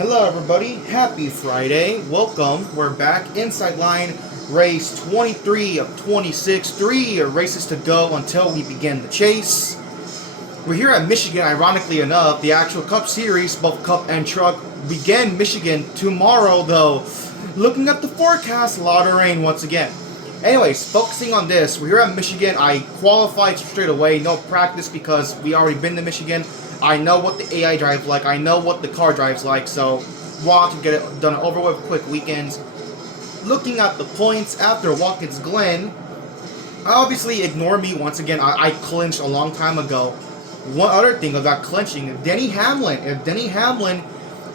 Hello everybody, happy Friday, welcome. We're back inside line, race 23 of 26, 3 races to go until we begin the chase. We're here at Michigan, ironically enough, the actual Cup Series, both Cup and Truck, begin Michigan tomorrow though. Looking at the forecast, a lot of rain once again. Anyways, focusing on this, we're here at Michigan. I qualified straight away, no practice because we already been to Michigan. I know what the AI drives like, I know what the car drives like, so want to get it done over with, quick weekends. Looking at the points after Watkins Glen, obviously ignore me once again, I clinched a long time ago. One other thing about clinching, Denny Hamlin. If Denny Hamlin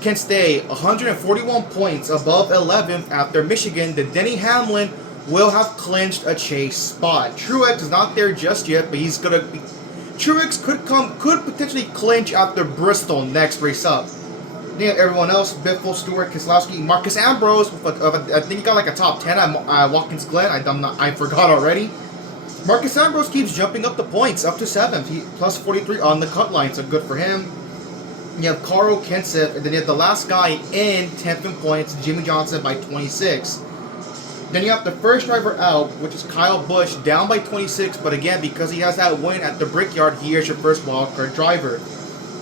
can stay 141 points above 11th after Michigan, then Denny Hamlin will have clinched a chase spot. Truex is not there just yet, but he's gonna be. Truex could potentially clinch after Bristol next race up. Then everyone else: Biffle, Stewart, Keselowski, Marcus Ambrose. I think he got like a top 10 at Watkins Glen. I forgot already. Marcus Ambrose keeps jumping up the points, up to 7th. He plus 43 on the cut line, so good for him. You have Carl Kenseth, and then you have the last guy in 10th in points, Jimmy Johnson by 26. Then you have the first driver out, which is Kyle Busch, down by 26, but again, because he has that win at the Brickyard, he is your first wildcard driver.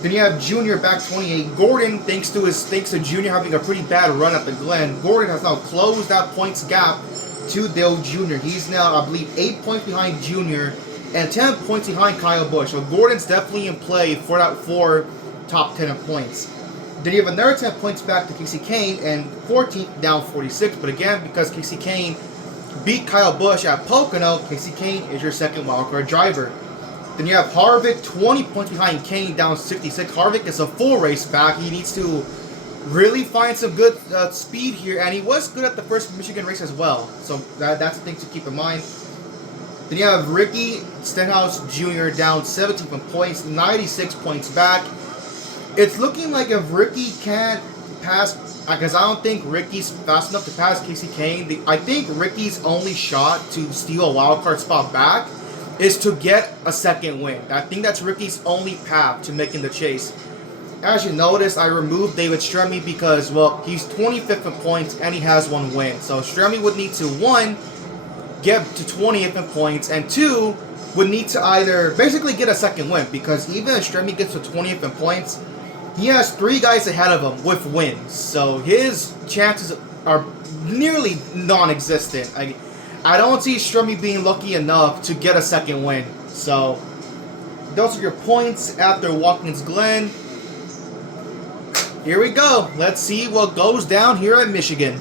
Then you have Junior back 28. Gordon, thanks to Junior having a pretty bad run at the Glen, Gordon has now closed that points gap to Dale Jr. He's now, I believe, 8 points behind Junior and 10 points behind Kyle Busch. So Gordon's definitely in play for that 4 top 10 points. Then you have another 10 points back to Casey Kane and 14th down 46. But again, because Casey Kane beat Kyle Busch at Pocono, Casey Kane is your second wildcard driver. Then you have Harvick 20 points behind Kane down 66. Harvick is a full race back. He needs to really find some good speed here, and he was good at the first Michigan race as well. So that's the thing to keep in mind. Then you have Ricky Stenhouse Jr. down 17 points, 96 points back. It's looking like if Ricky can't pass, because I don't think Ricky's fast enough to pass Casey Kane. I think Ricky's only shot to steal a wildcard spot back is to get a second win. I think that's Ricky's only path to making the chase. As you notice, I removed David Stremme because, well, he's 25th in points and he has 1 win. So Stremme would need to, 1, get to 20th in points, and 2, would need to either basically get a second win, because even if Stremme gets to 20th in points, he has 3 guys ahead of him with wins, so his chances are nearly non-existent. I don't see Stremme being lucky enough to get a second win. So those are your points after Watkins Glen. Here we go. Let's see what goes down here at Michigan.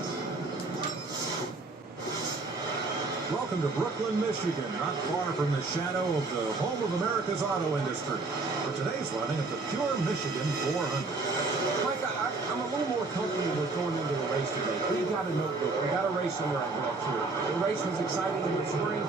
Welcome to Brooklyn, Michigan, not far from the shadow of the home of America's auto industry. For today's running of the Pure Michigan 400. Mike, I'm a little more comfortable with going into the race today. We got a notebook. We got a race under our belts here. The race was exciting in the spring.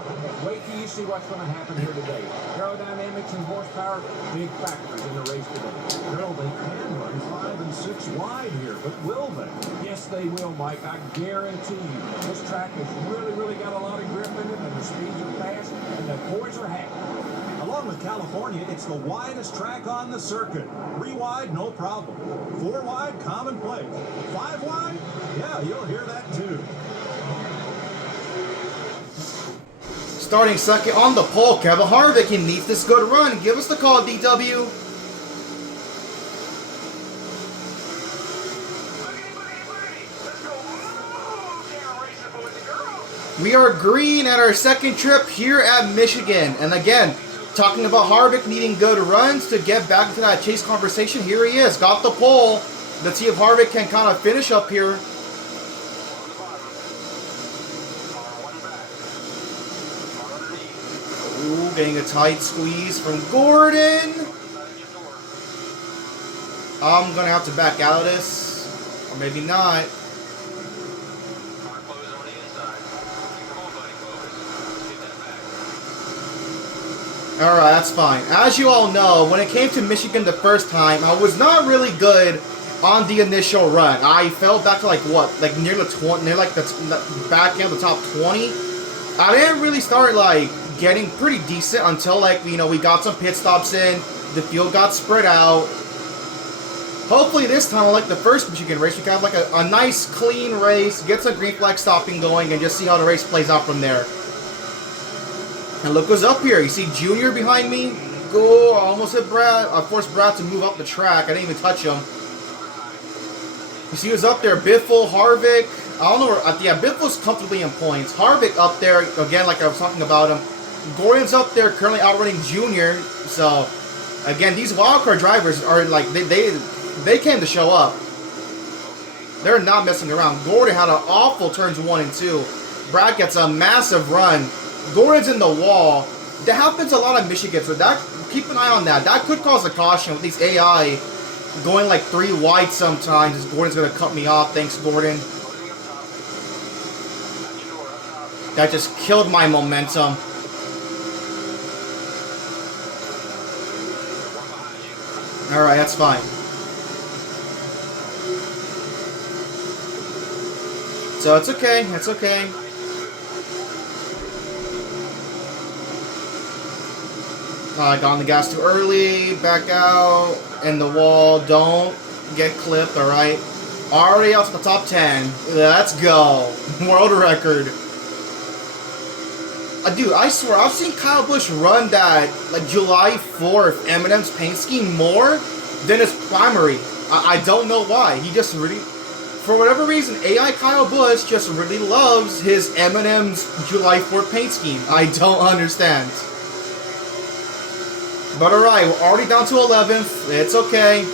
Wait till you see what's going to happen here today. Aerodynamics and horsepower, big factors in the race today. Well, they can run 5 and 6 wide here, but will they? Yes, they will, Mike. I guarantee you. This track has really got a lot of grip in it, and the speeds are fast, and the boys are happy. Along with California, it's the widest track on the circuit. 3 wide, no problem. 4 wide, commonplace. 5 wide? Yeah, you'll hear that too. Starting second on the pole, Kevin Harvick. He needs this good run. Give us the call, DW. We are green at our second trip here at Michigan. And again, talking about Harvick needing good runs to get back into that chase conversation. Here he is, got the pole. Let's see if Harvick can kind of finish up here. Ooh, getting a tight squeeze from Gordon. I'm going to have to back out of this. Or maybe not. Alright, that's fine. As you all know, when it came to Michigan the first time, I was not really good on the initial run. I fell back to like what? Like near the 20, near like the back end of the top 20. I didn't really start like getting pretty decent until like, you know, we got some pit stops in, the field got spread out. Hopefully this time, like the first Michigan race, we can have like a nice, clean race, get some green flag stopping going, and just see how the race plays out from there. And look who's up here. You see Junior behind me? Go! I almost hit Brad. I forced Brad to move up the track. I didn't even touch him. You see who's up there? Biffle, Harvick. I don't know where. Yeah, Biffle's comfortably in points. Harvick up there, again, like I was talking about him. Gordon's up there, currently outrunning Junior. So, again, these wildcard drivers are like, they came to show up. They're not messing around. Gordon had an awful turns 1 and 2. Brad gets a massive run. Gordon's in the wall. That happens a lot of Michigan, so that keep an eye on that. That could cause a caution with these AI going like 3 wide sometimes. Gordon's going to cut me off. Thanks, Gordon. That just killed my momentum. Alright, that's fine. So it's okay, it's okay. I got on the gas too early, back out, in the wall, don't get clipped, alright? Already out to the top 10. Let's go. World record. Dude, I swear, I've seen Kyle Busch run that, like, July 4th M&M's paint scheme more than his primary. I don't know why. He just really, for whatever reason, AI Kyle Busch just really loves his M&M's July 4th paint scheme. I don't understand. But alright, we're already down to 11th. It's okay.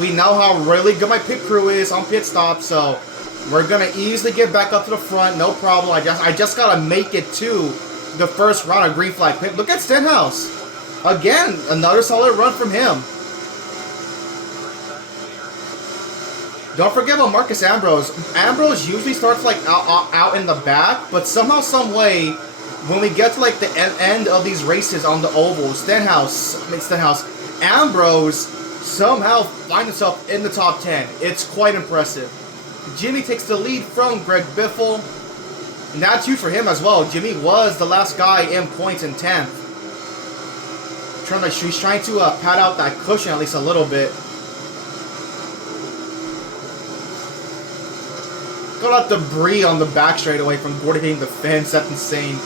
We know how really good my pit crew is on pit stop, so we're gonna easily get back up to the front, no problem. I just gotta make it to the first round of green flag pit. Look at Stenhouse. Again, another solid run from him. Don't forget about Marcus Ambrose. Ambrose usually starts like out in the back, but somehow, some way, when we get to like the end of these races on the oval, Ambrose somehow finds himself in the top 10. It's quite impressive. Jimmy takes the lead from Greg Biffle. And that's huge for him as well. Jimmy was the last guy in points in 10th. He's trying to pad out that cushion at least a little bit. Got that debris on the back straightaway from Gordon hitting the fence. That's insane.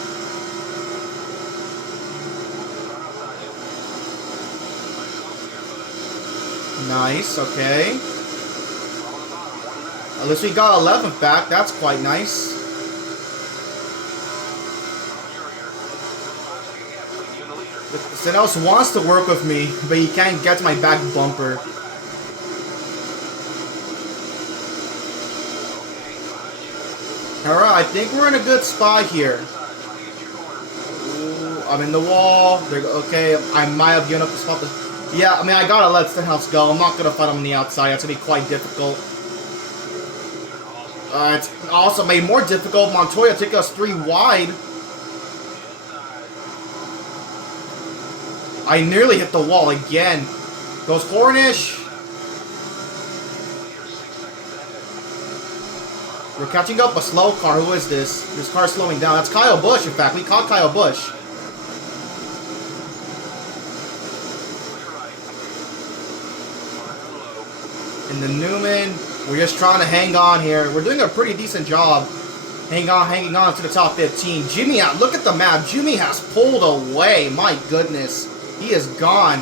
Nice, okay. At least we got 11th back. That's quite nice. Stenhouse wants to work with me, but he can't get to my back bumper. Alright, I think we're in a good spot here. Ooh, I'm in the wall. Okay, I might have given up the spot. Yeah, I mean, I gotta let Stenhouse go. I'm not gonna fight him on the outside. That's gonna be quite difficult. It's also made more difficult. Montoya took us 3 wide. I nearly hit the wall again. Goes Cornish. We're catching up a slow car. Who is this? This car's slowing down. That's Kyle Busch, in fact. We caught Kyle Busch. In the Newman, we're just trying to hang on here. We're doing a pretty decent job hanging on to the top 15. Jimmy, look at the map. Jimmy has pulled away. My goodness. He is gone.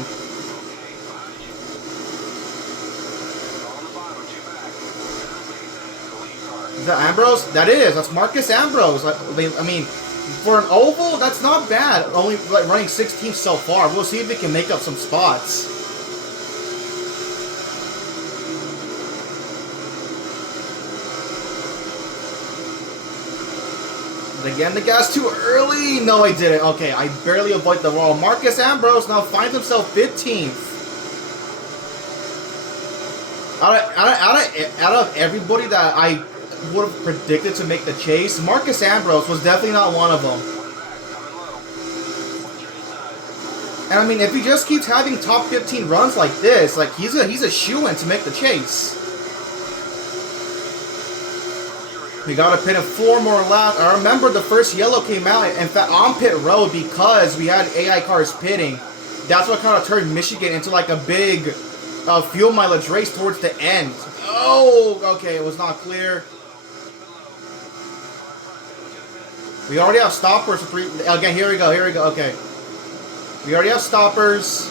Is that Ambrose? That is. That's Marcus Ambrose. I mean, for an oval, that's not bad. Only like running 16th so far. We'll see if we can make up some spots. Again, the gas too early. No, I didn't. Okay, I barely avoid the wall. Marcus Ambrose now finds himself 15th. Out of everybody that I would have predicted to make the chase, Marcus Ambrose was definitely not one of them. And I mean, if he just keeps having top 15 runs like this, like he's a shoo-in to make the chase. We got to pit in 4 more laps. I remember the first yellow came out, in fact, on pit road because we had AI cars pitting. That's what kind of turned Michigan into like a big fuel mileage race towards the end. Oh, okay, it was not clear. We already have stoppers for 3. Again, here we go, okay. We already have stoppers.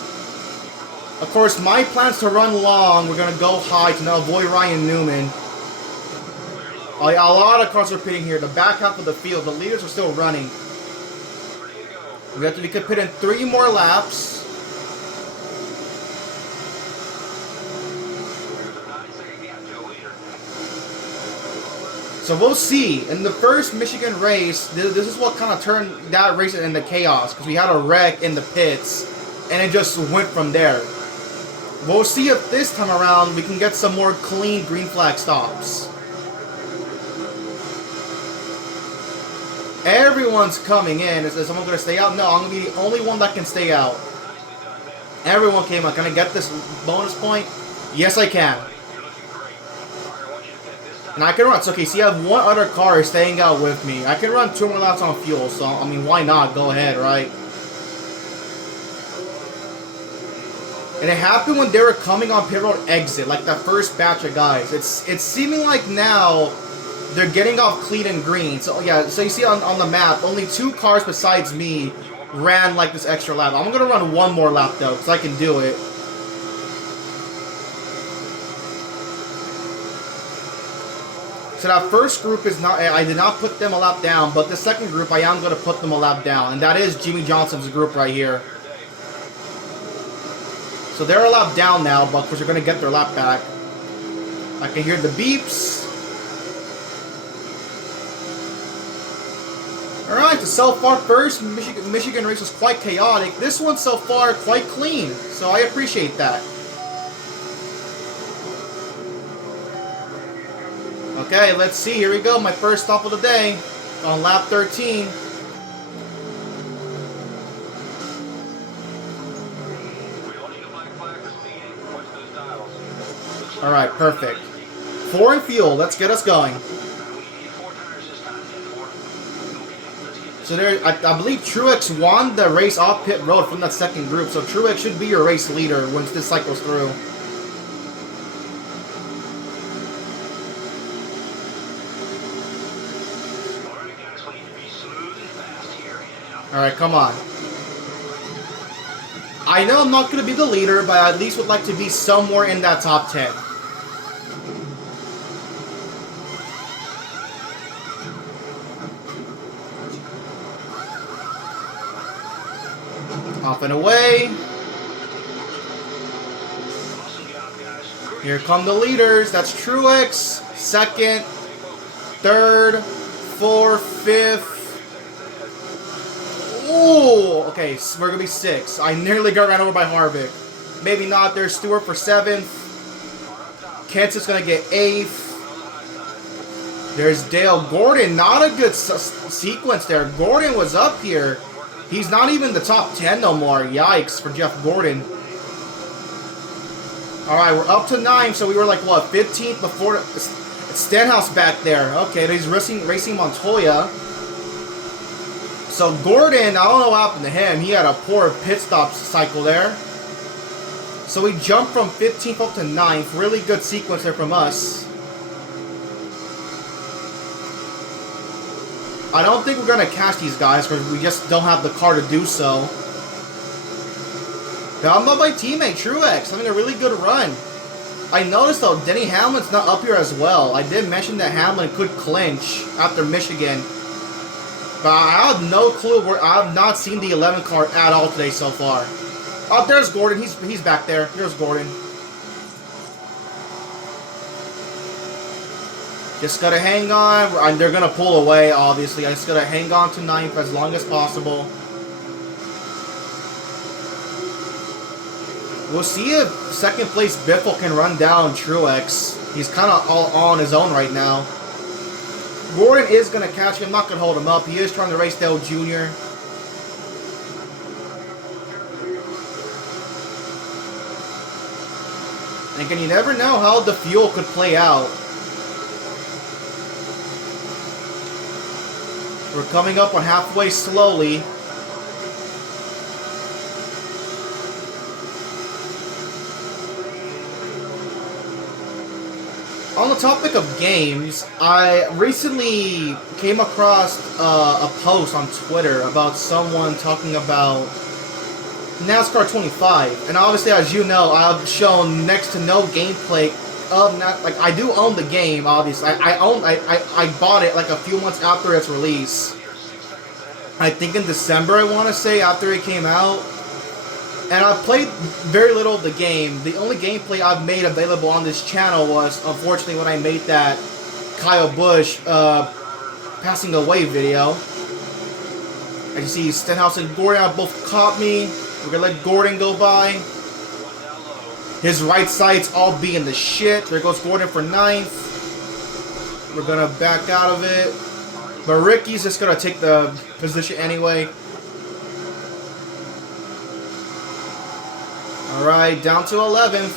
Of course, my plan's to run long. We're going to go high to now avoid Ryan Newman. A lot of cars are pitting here. The back half of the field, the leaders are still running. We could pit in 3 more laps. So we'll see. In the first Michigan race, this is what kind of turned that race into chaos. Because we had a wreck in the pits. And it just went from there. We'll see if this time around we can get some more clean green flag stops. Everyone's coming in. Is someone going to stay out? No, I'm going to be the only one that can stay out. Everyone came out. Can I get this bonus point? Yes, I can. And I can run. So, okay, see, I have one other car staying out with me. I can run 2 more laps on fuel. So, I mean, why not? Go ahead, right? And it happened when they were coming on pit road exit, like that first batch of guys. It's seeming like now they're getting off clean and green. So, yeah, so you see on the map, only 2 cars besides me ran like this extra lap. I'm going to run 1 more lap, though, because I can do it. So that first group is not, I did not put them a lap down, but the second group I am going to put them a lap down, and that is Jimmy Johnson's group right here. So they're a lap down now, but of course they're going to get their lap back. I can hear the beeps. Alright, so far first Michigan race was quite chaotic. This one so far quite clean, so I appreciate that. Okay, let's see. Here we go. My first stop of the day on lap 13. Alright, perfect. 4 in fuel. Let's get us going. So there, I believe Truex won the race off pit road from that second group. So Truex should be your race leader once this cycles through. Alright, come on. I know I'm not going to be the leader, but I at least would like to be somewhere in that top 10. Off and away. Here come the leaders. That's Truex, 2nd, 3rd, 4th, 5th. Ooh, okay, so we're going to be 6. I nearly got ran over by Harvick. Maybe not. There's Stewart for 7th. Kenseth's going to get 8th. There's Dale Gordon. Not a good sequence there. Gordon was up here. He's not even the top 10 no more. Yikes for Jeff Gordon. Alright, we're up to 9, so we were like, what, 15th before... Stenhouse back there. Okay, he's racing Montoya. So Gordon, I don't know what happened to him. He had a poor pit stop cycle there. So we jumped from 15th up to 9th. Really good sequence there from us. I don't think we're going to catch these guys because we just don't have the car to do so. But I'm not my teammate, Truex, having a really good run. I noticed though, Denny Hamlin's not up here as well. I did mention that Hamlin could clinch after Michigan. But I have no clue where. I have not seen the 11 car at all today so far. Oh, there's Gordon. He's back there. There's Gordon. Just gotta hang on. They're gonna pull away, obviously. I just gotta hang on to 9th as long as possible. We'll see if 2nd place Biffle can run down Truex. He's kind of all on his own right now. Gordon is going to catch him. Not going to hold him up. He is trying to race Dale Jr. And again, you never know how the fuel could play out. We're coming up on halfway slowly. On the topic of games, I recently came across a post on Twitter about someone talking about NASCAR 25, and obviously, as you know, I've shown next to no gameplay of like I do own the game. Obviously, I bought it like a few months after its release. I think in December, I want to say, after it came out. And I've played very little of the game. The only gameplay I've made available on this channel was, unfortunately, when I made that Kyle Busch passing away video. As you see, Stenhouse and Gordon have both caught me. We're going to let Gordon go by. His right side's all being the shit. There goes Gordon for 9th. We're going to back out of it. But Ricky's just going to take the position anyway. Alright, down to 11th.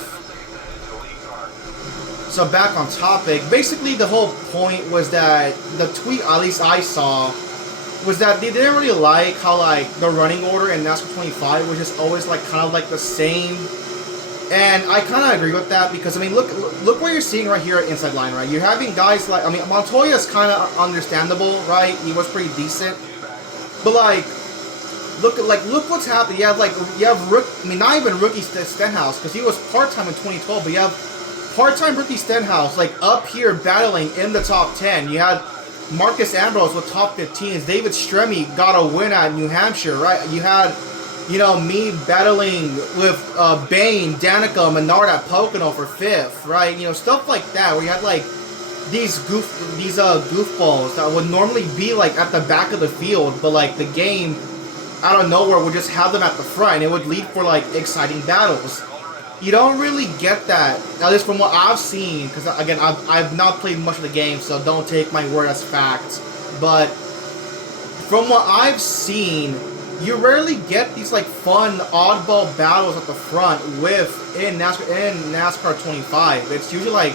So back on topic. Basically, the whole point was that the tweet, at least I saw, was that they didn't really like how like the running order in NASCAR 25 was just always like kind of like the same. And I kind of agree with that because I mean, look what you're seeing right here at Inside Line, right? You're having guys like, I mean, Montoya's kind of understandable, right? He was pretty decent, but like. Look what's happening. You have not even rookie Stenhouse because he was part-time in 2012, but you have part-time rookie Stenhouse like up here battling in the top 10. You had Marcus Ambrose with top 15s. David Stremme got a win at New Hampshire, right? You had, you know, me battling with Bain, Danica, Menard at Pocono for 5th, right? You know, stuff like that where you had like these goofballs that would normally be like at the back of the field, but like the game out of nowhere would just have them at the front. It would lead for like exciting battles. You don't really get that, at least from what I've seen, because again, I've not played much of the game, so don't take my word as fact. But from what I've seen, you rarely get these like fun oddball battles at the front in NASCAR 25. It's usually like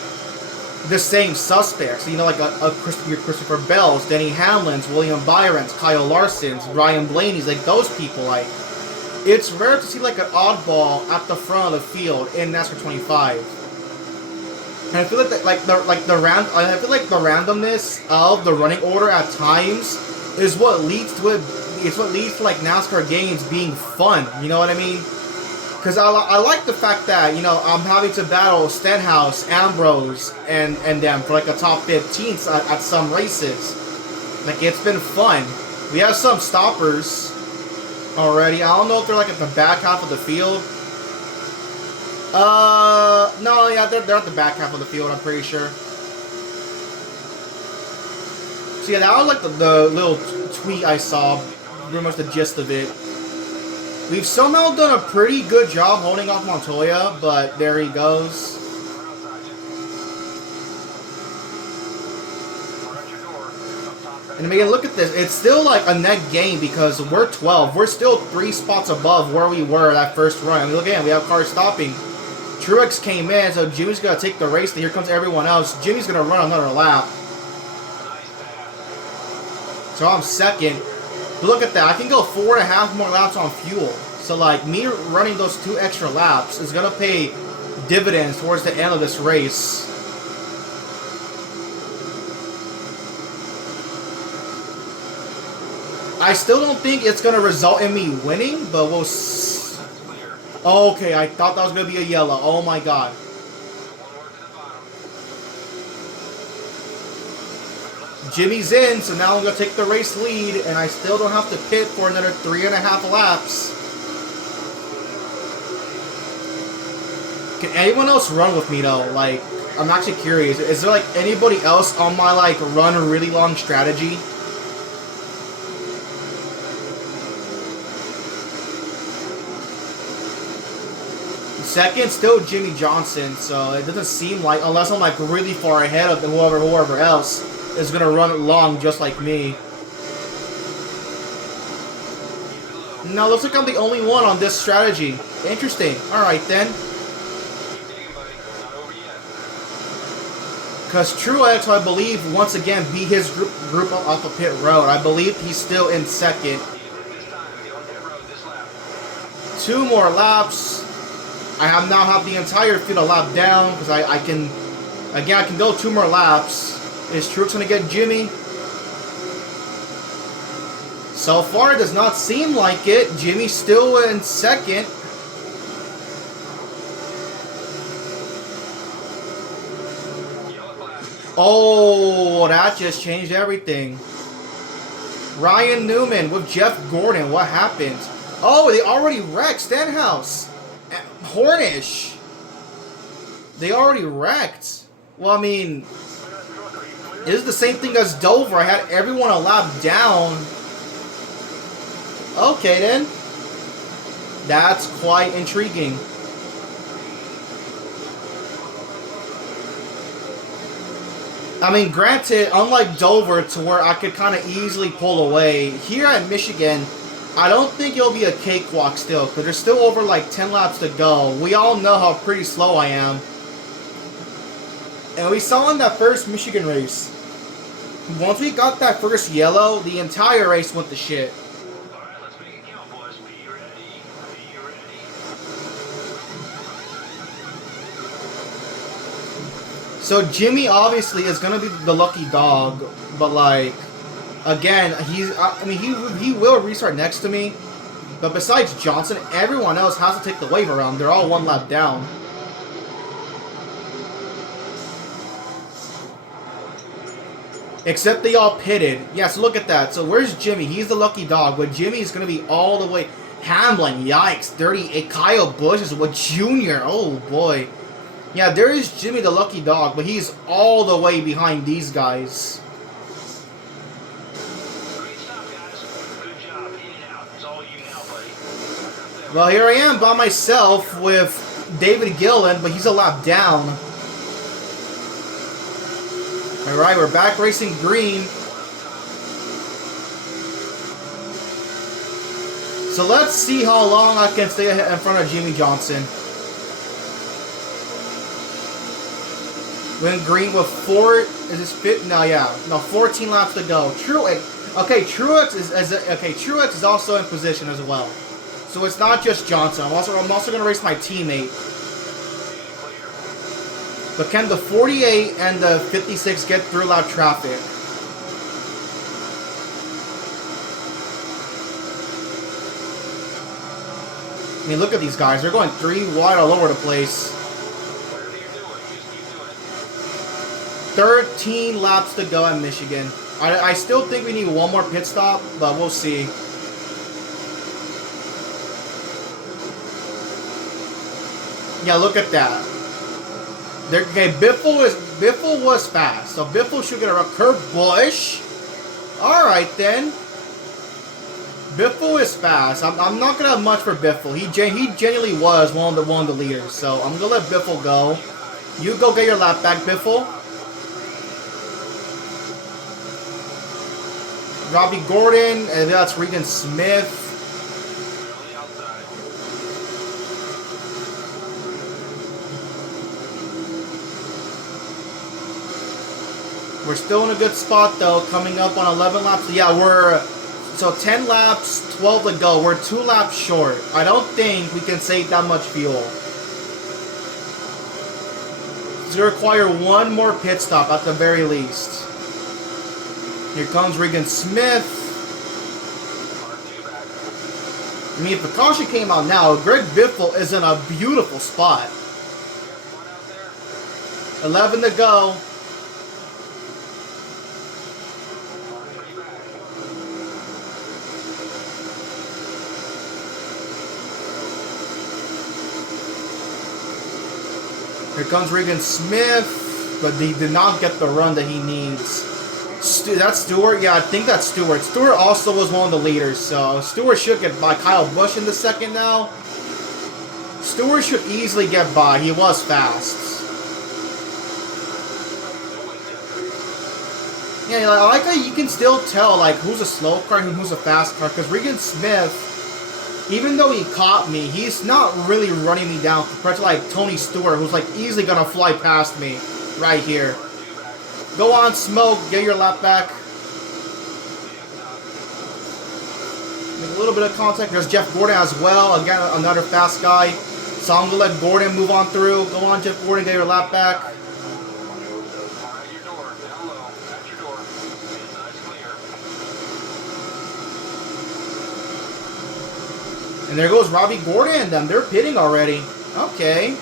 the same suspects, you know, like your Christopher Bells, Denny Hamlins, William Byron's, Kyle Larson's, Ryan Blaney's, like those people. Like, it's rare to see like an oddball at the front of the field in NASCAR 25. And I feel like I feel like the randomness of the running order at times is what leads to it. It's what leads to like NASCAR games being fun. You know what I mean? Because I like the fact that, you know, I'm having to battle Stenhouse, Ambrose, and them for like a top 15 at some races. Like, it's been fun. We have some stoppers already. I don't know if they're like at the back half of the field. No, yeah, they're at the back half of the field, I'm pretty sure. So yeah, that was like the little tweet I saw. Pretty much the gist of it. We've somehow done a pretty good job holding off Montoya, but there he goes. And again, look at this. It's still like a net gain because we're 12. We're still 3 spots above where we were that first run. I mean, look again, we have cars stopping. Truex came in, so Jimmy's going to take the race. And here comes everyone else. Jimmy's going to run another lap. So I'm second. But look at that. I can go 4.5 more laps on fuel. So, like, me running those 2 extra laps is going to pay dividends towards the end of this race. I still don't think it's going to result in me winning, but we'll see. Okay, I thought that was going to be a yellow. Oh, my God. Jimmy's in, so now I'm going to take the race lead, and I still don't have to pit for another 3.5 laps. Can anyone else run with me, though? Like, I'm actually curious. Is there, like, anybody else on my, like, run a really long strategy? Second, still Jimmy Johnson, so it doesn't seem like, unless I'm, like, really far ahead of whoever else is going to run it long just like me. Now, looks like I'm the only one on this strategy. Interesting. Alright, then. Because Truex, I believe, once again, beat his group off of pit road. I believe he's still in second. 2 more laps. I now have the entire field a lap down because I can Again, I can go 2 more laps. Is Truex going to get Jimmy? So far, it does not seem like it. Jimmy's still in second. Oh, that just changed everything. Ryan Newman with Jeff Gordon. What happened? Oh, they already wrecked Stenhouse. Hornish. They already wrecked. Well, I mean, it is the same thing as Dover. I had everyone a lap down. Okay, then. That's quite intriguing. I mean, granted, unlike Dover, to where I could kind of easily pull away, here at Michigan, I don't think it'll be a cakewalk still, because there's still over like 10 laps to go. We all know how pretty slow I am. And we saw in that first Michigan race, once we got that first yellow, the entire race went to shit. Alright, let's make it count, boys. Be ready. Be ready. So Jimmy obviously is gonna be the lucky dog, but like, again, he will restart next to me, but besides Johnson, everyone else has to take the wave around. They're all 1 lap down. Except they all pitted. Yes, look at that. So where's Jimmy? He's the lucky dog, but Jimmy is gonna be all the way. Hamlin, yikes, 38. Kyle Busch is what Junior. Oh boy. Yeah, there is Jimmy the lucky dog, but he's all the way behind these guys. Great stop, guys. Good job. In and out. It's all you now, buddy. Well, here I am by myself with David Gillen, but he's a lap down. Alright, we're back racing green. So let's see how long I can stay in front of Jimmy Johnson. We're in green with 14 laps to go. Truex is also in position as well. So it's not just Johnson. I'm also going to race my teammate. But can the 48 and the 56 get through lap traffic? I mean, look at these guys. They're going 3 wide all over the place. Whatever you're doing, just keep doing it. 13 laps to go at Michigan. I still think we need 1 more pit stop, but we'll see. Yeah, look at that. Okay, Biffle was fast, so Biffle should get a curve. Busch. All right then. Biffle is fast. I'm not gonna have much for Biffle. He genuinely was one of the leaders, so I'm gonna let Biffle go. You go get your lap back, Biffle. Robbie Gordon, and that's Regan Smith. On the outside. We're still in a good spot though, coming up on 11 laps. Yeah, so 10 laps, 12 to go. We're 2 laps short. I don't think we can save that much fuel. It's going to require 1 more pit stop at the very least. Here comes Regan Smith. I mean, if the caution came out now, Greg Biffle is in a beautiful spot. 11 to go. Here comes Regan Smith, but he did not get the run that he needs. That's Stewart? Yeah, I think that's Stewart. Stewart also was one of the leaders, so Stewart should get by. Kyle Busch in the second now. Stewart should easily get by. He was fast. Yeah, I like how you can still tell like who's a slow car and who's a fast car, because Regan Smith, even though he caught me, he's not really running me down compared to like Tony Stewart, who's like easily gonna fly past me right here. Go on, Smoke, get your lap back. Make a little bit of contact. There's Jeff Gordon as well. Again, another fast guy. So I'm gonna let Gordon move on through. Go on, Jeff Gordon, get your lap back. And there goes Robbie Gordon and them. They're pitting already. Okay.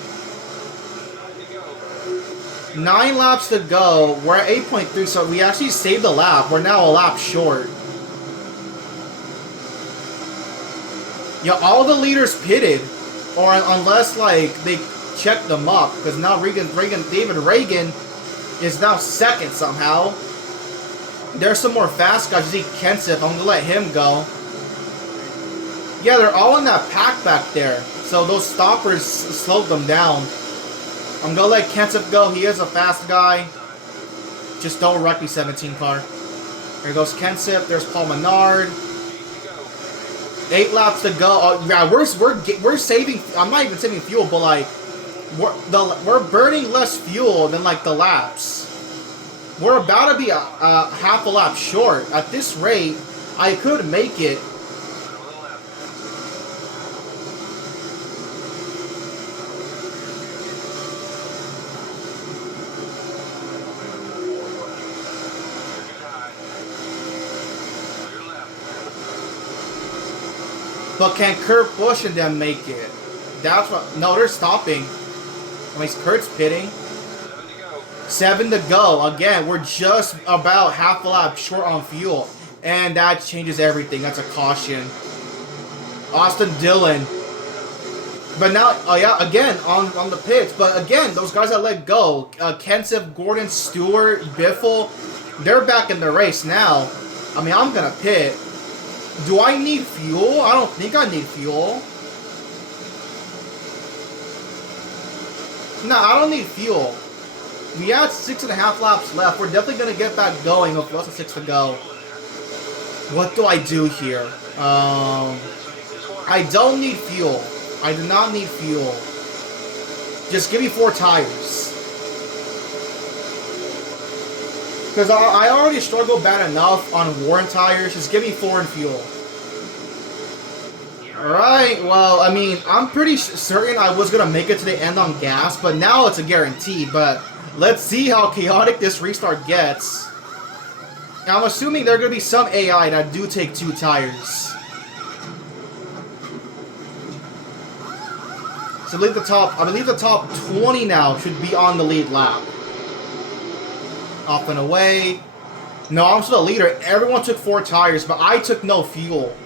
9 laps to go. We're at 8.3, so we actually saved a lap. We're now a lap short. Yeah, all the leaders pitted. Or unless, like, they checked them up. Because now David Reagan is now second somehow. There's some more fast guys. You see Kenseth. I'm going to let him go. Yeah, they're all in that pack back there. So those stoppers slowed them down. I'm going to let Kenseth go. He is a fast guy. Just don't wreck the 17 car. There goes Kenseth. There's Paul Menard. 8 laps to go. Oh, yeah, we're saving. I'm not even saving fuel, but like we're burning less fuel than like the laps. We're about to be a half a lap short. At this rate, I could make it. But can Kurt Busch and them make it? That's what. No, they're stopping. I mean, Kurt's pitting. 7 to go. Again, we're just about half a lap short on fuel. And that changes everything. That's a caution. Austin Dillon. But now, oh yeah, again, on the pits. But again, those guys that let go. Kenseth, Gordon, Stewart, Biffle. They're back in the race now. I mean, I'm going to pit. Do I need fuel? I don't think I need fuel. No, I don't need fuel. We had 6.5 laps left. We're definitely going to get back going with less than 6 to go. What do I do here? I don't need fuel. I do not need fuel. Just give me 4 tires. Because I already struggle bad enough on worn tires. Just give me 4 in fuel. Alright, well, I mean, I'm pretty certain I was going to make it to the end on gas, but now it's a guarantee. But let's see how chaotic this restart gets. Now, I'm assuming there are going to be some AI that do take 2 tires. So I believe the top 20 now should be on the lead lap. Off and away. No, I'm still the leader. Everyone took 4 tires, but I took no fuel.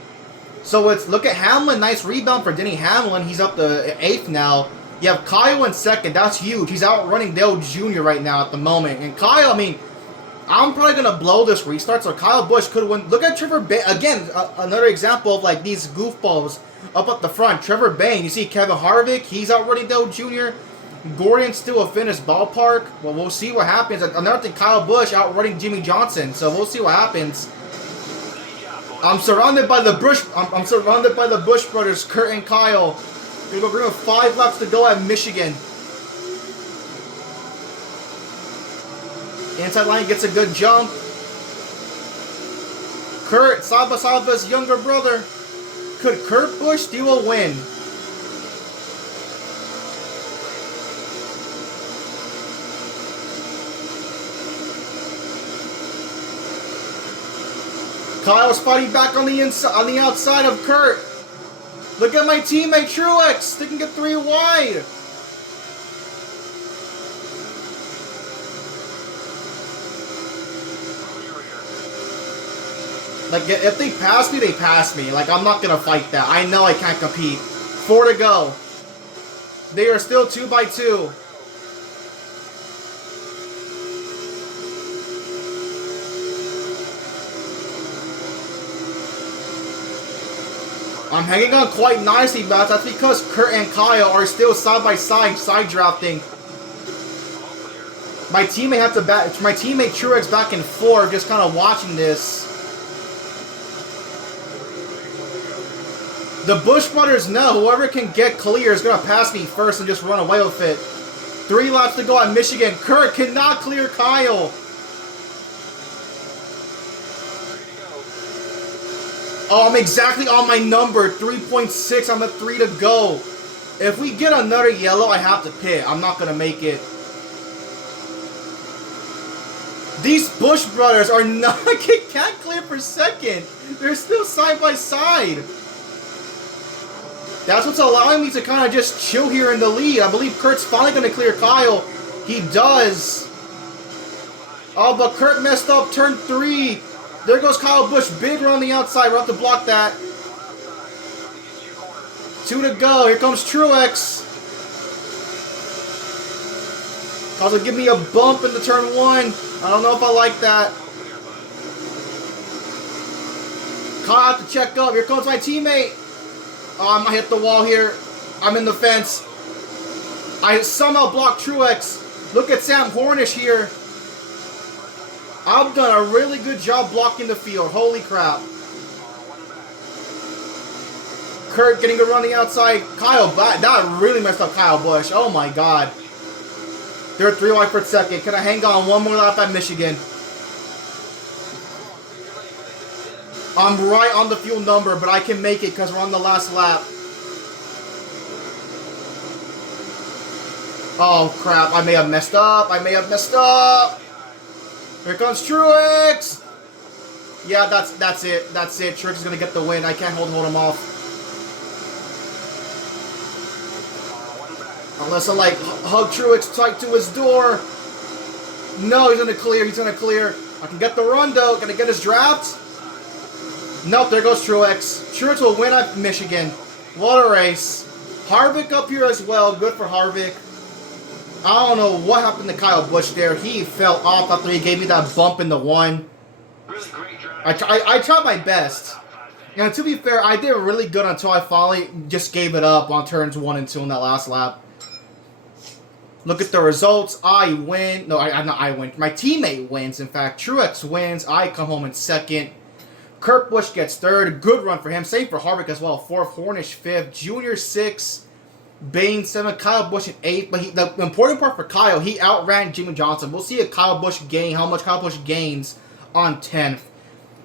So it's, look at Hamlin. Nice rebound for Denny Hamlin. He's up to 8th now. You have Kyle in 2nd. That's huge. He's outrunning Dale Jr. right now at the moment. And Kyle, I mean, I'm probably going to blow this restart. So Kyle Busch could win. Look at Trevor Bayne. Again, another example of like these goofballs up at the front. Trevor Bayne. You see Kevin Harvick. He's outrunning Dale Jr. Gordon's still a finished ballpark. Well, we'll see what happens. Another thing, Kyle Busch outrunning Jimmy Johnson. So we'll see what happens. I'm surrounded by the Busch. I'm surrounded by the Busch brothers, Kurt and Kyle. We're going to have 5 laps to go at Michigan. Inside line gets a good jump. Kurt, Saba's younger brother. Could Kurt Busch steal a win? Kyle's fighting back on the outside of Kurt. Look at my teammate Truex. They can get 3 wide. Like, if they pass me, they pass me. Like, I'm not going to fight that. I know I can't compete. 4 to go. They are still 2 by 2. I'm hanging on quite nicely, but that's because Kurt and Kyle are still side by side drafting. My teammate Truex back and forth, just kind of watching this. The Busch brothers know whoever can get clear is going to pass me first and just run away with it. 3 laps to go at Michigan. Kurt cannot clear Kyle. Oh, I'm exactly on my number. 3.6. I'm at 3 to go. If we get another yellow, I have to pit. I'm not going to make it. These Busch brothers are not... can't clear for second. They're still side by side. That's what's allowing me to kind of just chill here in the lead. I believe Kurt's finally going to clear Kyle. He does. Oh, but Kurt messed up turn 3. There goes Kyle Busch. Big run on the outside. We'll have to block that. 2 to go. Here comes Truex. Kyle's going to give me a bump in the turn 1. I don't know if I like that. Kyle have to check up. Here comes my teammate. Oh, I might hit the wall here. I'm in the fence. I somehow blocked Truex. Look at Sam Hornish here. I've done a really good job blocking the field. Holy crap. Kurt getting a run the outside. Kyle, that really messed up Kyle Busch. Oh my god. They're 3 wide per second. Can I hang on one more lap at Michigan? I'm right on the fuel number, but I can make it because we're on the last lap. Oh, crap. I may have messed up. Here comes Truex. Yeah, that's it. Truex is going to get the win. I can't hold him off. Unless I, like, hug Truex tight to his door. No, he's going to clear. I can get the run, though. Gonna get his draft. Nope, there goes Truex. Truex will win at Michigan. What a race. Harvick up here as well. Good for Harvick. I don't know what happened to Kyle Busch there. He fell off after he gave me that bump in the 1. I tried my best. And to be fair, I did really good until I finally just gave it up on turns 1 and 2 in that last lap. Look at the results. I win. No, not I win. My teammate wins, in fact. Truex wins. I come home in 2nd. Kurt Busch gets 3rd. Good run for him. Same for Harvick as well. 4th. Hornish 5th. Junior 6th. Bain 7th. Kyle Busch in 8th. But the important part for Kyle, he outran Jimmy Johnson. We'll see if Kyle Busch how much Kyle Busch gains on 10th.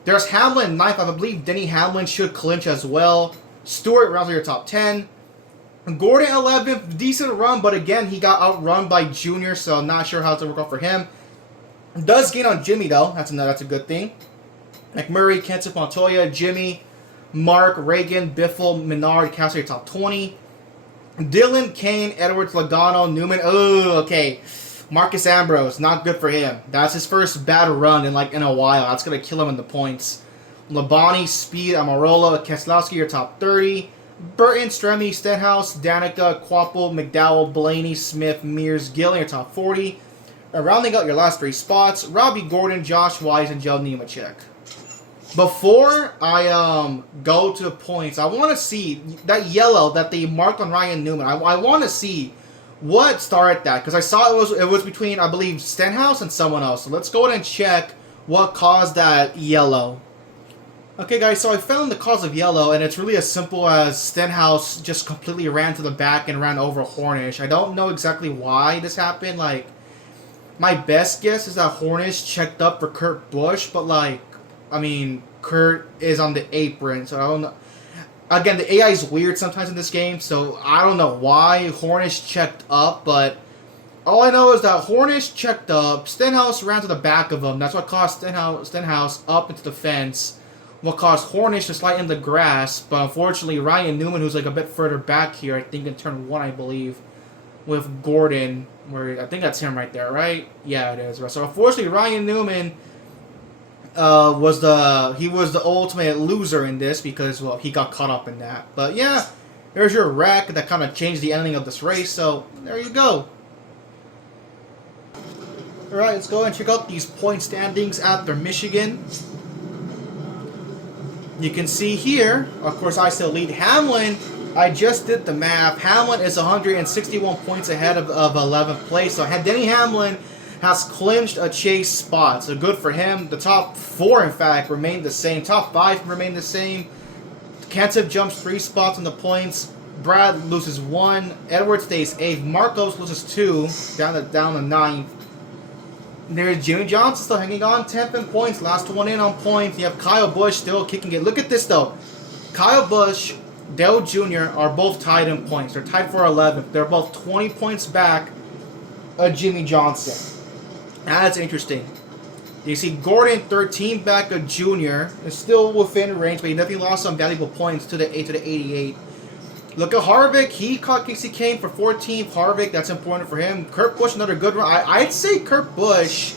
There's Hamlin 9th. I believe Denny Hamlin should clinch as well. Stewart rounds out your top 10. Gordon 11th. Decent run, but again, he got outrun by Junior, so I'm not sure how to work out for him. Does gain on Jimmy, though. That's a good thing. McMurray, Kenseth, Montoya, Jimmy, Mark, Reagan, Biffle, Menard, Cassidy, top 20. Dylan, Kane, Edwards, Logano, Newman. Oh, okay. Marcus Ambrose, not good for him. That's his first bad run in a while. That's going to kill him in the points. Labonte, Speed, Amarola, Keselowski, your top 30. Burton, Stremme, Stenhouse, Danica, Quapple, McDowell, Blaney, Smith, Mears, Gill, your top 40. And rounding out your last 3 spots, Robbie Gordon, Josh Wise, and Joe Nemechek. Before I go to the points, I want to see that yellow that they marked on Ryan Newman. I want to see what started that, because I saw it was between, I believe, Stenhouse and someone else. So let's go ahead and check what caused that yellow. Okay, guys, so I found the cause of yellow, and it's really as simple as Stenhouse just completely ran to the back and ran over Hornish. I don't know exactly why this happened. Like, my best guess is that Hornish checked up for Kurt Busch, but I mean, Kurt is on the apron, so I don't know. Again, the AI is weird sometimes in this game, so I don't know why Hornish checked up, but all I know is that Hornish checked up, Stenhouse ran to the back of him. That's what caused Stenhouse up into the fence, what caused Hornish to slide in the grass, but unfortunately Ryan Newman, who's a bit further back here, I think in turn 1, I believe, with Gordon, where I think that's him right there, right? Yeah, it is. So unfortunately, Ryan Newman was the ultimate loser in this because, well, he got caught up in that. But yeah, there's your wreck that kind of changed the ending of this race. So there you go. All right, let's go and check out these point standings after Michigan. You can see here, of course, I still lead. Hamlin, I just did the math. Hamlin is 161 points ahead of 11th place. So Denny Hamlin has clinched a chase spot. So good for him. The top 4, in fact, remained the same. Top 5 remained the same. Kenseth jumps 3 spots in the points. Brad loses 1. Edwards stays 8th. Marcos loses 2, down to 9th. There's Jimmy Johnson still hanging on, 10th in points. Last one in on points. You have Kyle Busch still kicking it. Look at this, though. Kyle Busch, Dale Jr. are both tied in points. They're tied for 11th. They're both 20 points back of Jimmy Johnson. That's interesting. You see Gordon 13 back of Junior. Is still within range, but he definitely lost some valuable points to the 88. Look at Harvick. He caught Casey Kane for 14th. Harvick, that's important for him. Kurt Busch, another good run. I'd say Kurt Busch,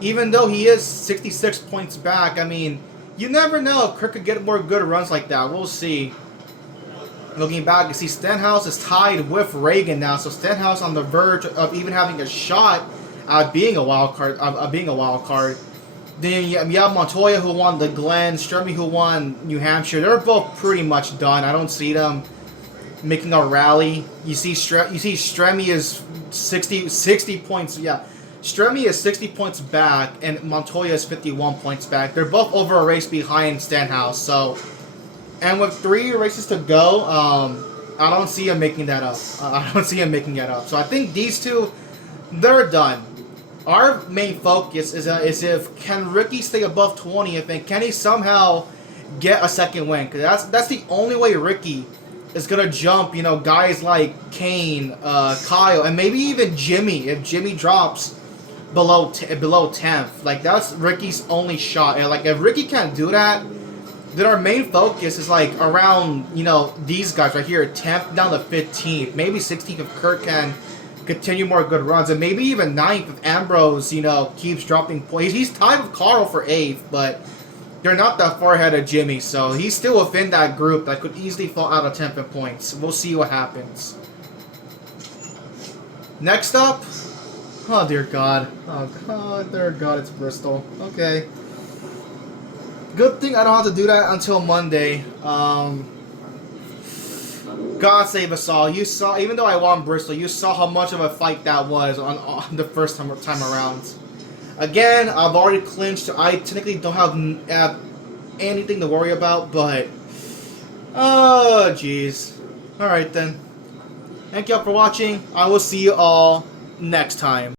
even though he is 66 points back, I mean, you never know if Kurt could get more good runs like that. We'll see. Looking back, you see Stenhouse is tied with Reagan now, so Stenhouse on the verge of even having a shot at being a wild card. Then you have Montoya who won the Glen, Stremme who won New Hampshire. They're both pretty much done. I don't see them making a rally. You see Stremme is 60 points. Yeah, Stremme is 60 points back, and Montoya is 51 points back. They're both over a race behind Stenhouse. So, and with 3 races to go, I don't see him making that up. So I think these two, they're done. Our main focus is if can Ricky stay above 20th and can he somehow get a second win? Because that's the only way Ricky is gonna jump. You know, guys like Kane, Kyle, and maybe even Jimmy. If Jimmy drops below 10th, like that's Ricky's only shot. And like if Ricky can't do that, then our main focus is like around, you know, these guys right here, 10th down to 15th, maybe 16th if Kurt can continue more good runs, and maybe even 9th if Ambrose, you know, keeps dropping points. He's tied with Carl for 8th, but they're not that far ahead of Jimmy, so he's still within that group that could easily fall out of 10th in points. We'll see what happens. Next up, oh dear God, it's Bristol. Okay. Good thing I don't have to do that until Monday. God save us all. You saw, even though I won Bristol, you saw how much of a fight that was on the first time around. Again, I've already clinched. I technically don't have anything to worry about, but oh jeez. All right then. Thank y'all for watching. I will see you all next time.